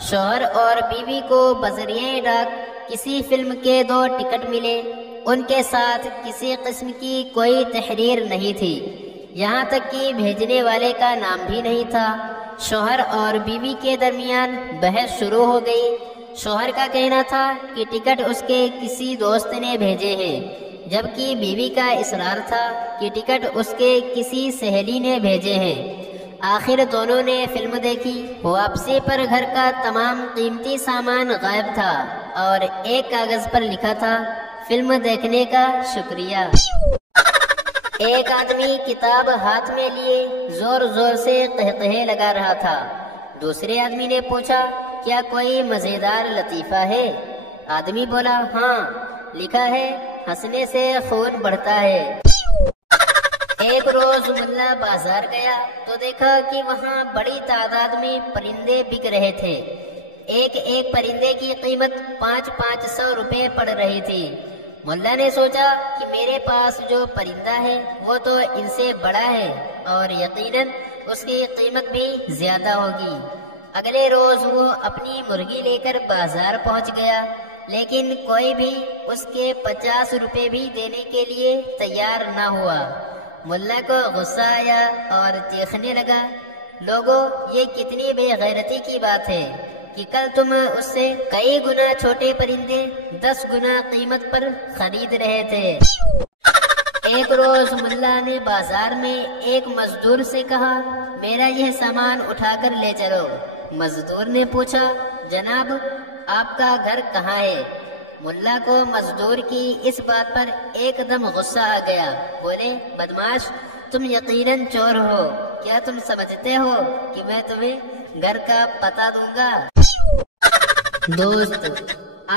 شوہر اور بیوی کو بذریعہ ڈاک کسی فلم کے 2 ٹکٹ ملے۔ ان کے ساتھ کسی قسم کی کوئی تحریر نہیں تھی، یہاں تک کہ بھیجنے والے کا نام بھی نہیں تھا۔ شوہر اور بیوی کے درمیان بحث شروع ہو گئی۔ شوہر کا کہنا تھا کہ ٹکٹ اس کے کسی دوست نے بھیجے ہیں، جبکہ بیوی کا اصرار تھا کہ ٹکٹ اس کے کسی سہیلی نے بھیجے ہیں۔ آخر دونوں نے فلم دیکھی۔ واپسی پر گھر کا تمام قیمتی سامان غائب تھا اور ایک کاغذ پر لکھا تھا، فلم دیکھنے کا شکریہ۔ ایک آدمی کتاب ہاتھ میں لیے زور زور سے قہقہے لگا رہا تھا۔ دوسرے آدمی نے پوچھا، کیا کوئی مزیدار لطیفہ ہے؟ آدمی بولا، ہاں، لکھا ہے، ہنسنے سے خون بڑھتا ہے۔ ایک روز ملا بازار گیا تو دیکھا کہ وہاں بڑی تعداد میں پرندے بک رہے تھے۔ ایک ایک پرندے کی قیمت 500 روپے پڑ رہی تھی۔ ملا نے سوچا کہ میرے پاس جو پرندہ ہے وہ تو ان سے بڑا ہے اور یقیناً اس کی قیمت بھی زیادہ ہوگی۔ اگلے روز وہ اپنی مرغی لے کر بازار پہنچ گیا، لیکن کوئی بھی اس کے 50 روپے بھی دینے کے لیے تیار نہ ہوا۔ ملا کو غصہ آیا اور چیخنے لگا، لوگو، یہ کتنی بے غیرتی کی بات ہے کہ کل تم اس سے کئی گنا چھوٹے پرندے 10 گنا قیمت پر خرید رہے تھے۔ ایک روز ملا نے بازار میں ایک مزدور سے کہا، میرا یہ سامان اٹھا کر لے چلو۔ مزدور نے پوچھا، جناب، آپ کا گھر کہاں ہے؟ ملا کو مزدور کی اس بات پر ایک دم غصہ آ گیا۔ بولے، بدماش، تم یقیناً چور ہو۔ کیا تم سمجھتے ہو کہ میں تمہیں گھر کا پتہ دوں گا؟ دوست،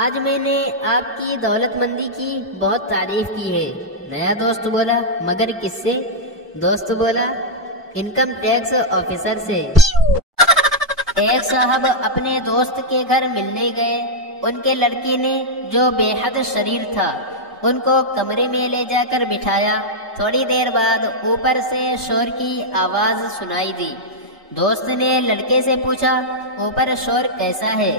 آج میں نے آپ کی دولت مندی کی بہت تعریف کی ہے۔ نیا دوست بولا، مگر کس سے؟ دوست بولا، انکم ٹیکس آفیسر سے۔ ایک صاحب اپنے دوست کے گھر ملنے گئے۔ ان کے لڑکی نے، جو بے حد شریر تھا، ان کو کمرے میں لے جا کر بٹھایا۔ تھوڑی دیر بعد اوپر سے شور کی آواز سنائی دی۔ دوست نے لڑکے سے پوچھا، اوپر شور کیسا ہے؟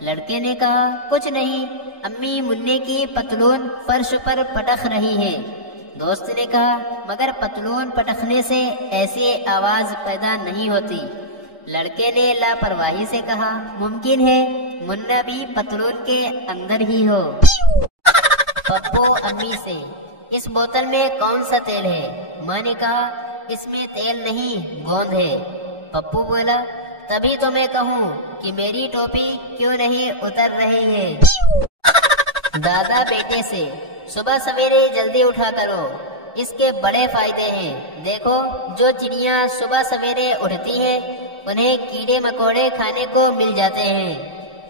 لڑکے نے کہا، کچھ نہیں، امی مننے کی پتلون فرش پر پٹخ رہی ہے۔ دوست نے کہا، مگر پتلون پٹخنے سے ایسی آواز پیدا نہیں ہوتی۔ لڑکے نے لاپرواہی سے کہا، ممکن ہے منا بھی پتلون کے اندر ہی ہو۔ پپو امی سے، اس بوتل میں کون سا تیل ہے؟ ماں نے کہا، اس میں تیل نہیں، گوند ہے۔ پپو بولا، تبھی تو میں کہوں کہ میری ٹوپی کیوں نہیں اتر رہی ہے۔ دادا بیٹے سے، صبح سویرے جلدی اٹھا کرو، اس کے بڑے فائدے ہیں۔ دیکھو، جو چڑیاں صبح سویرے اٹھتی ہیں انہیں کیڑے مکوڑے کھانے کو مل جاتے ہیں۔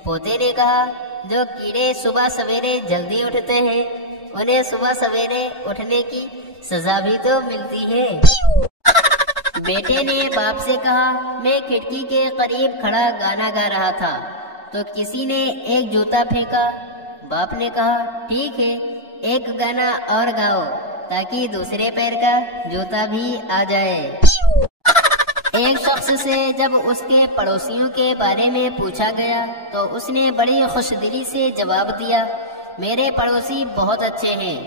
پوتے نے کہا، جو کیڑے صبح سویرے جلدی اٹھتے ہیں انہیں صبح سویرے اٹھنے کی سزا بھی تو ملتی ہے۔ بیٹے نے باپ سے کہا، میں کھڑکی کے قریب کھڑا گانا گا رہا تھا تو کسی نے ایک جوتا پھینکا۔ باپ نے کہا، ٹھیک ہے، ایک گانا اور گاؤ تاکہ دوسرے پیر کا جوتا بھی آ جائے۔ ایک شخص سے جب اس کے پڑوسیوں کے بارے میں پوچھا گیا تو اس نے بڑی خوش دلی سے جواب دیا، میرے پڑوسی بہت اچھے ہیں،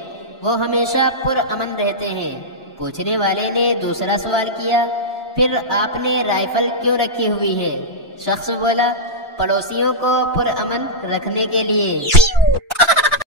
وہ ہمیشہ پرامن رہتے ہیں۔ پوچھنے والے نے دوسرا سوال کیا، پھر آپ نے رائفل کیوں رکھی ہوئی ہے؟ شخص بولا، پڑوسیوں کو پرامن رکھنے کے لیے۔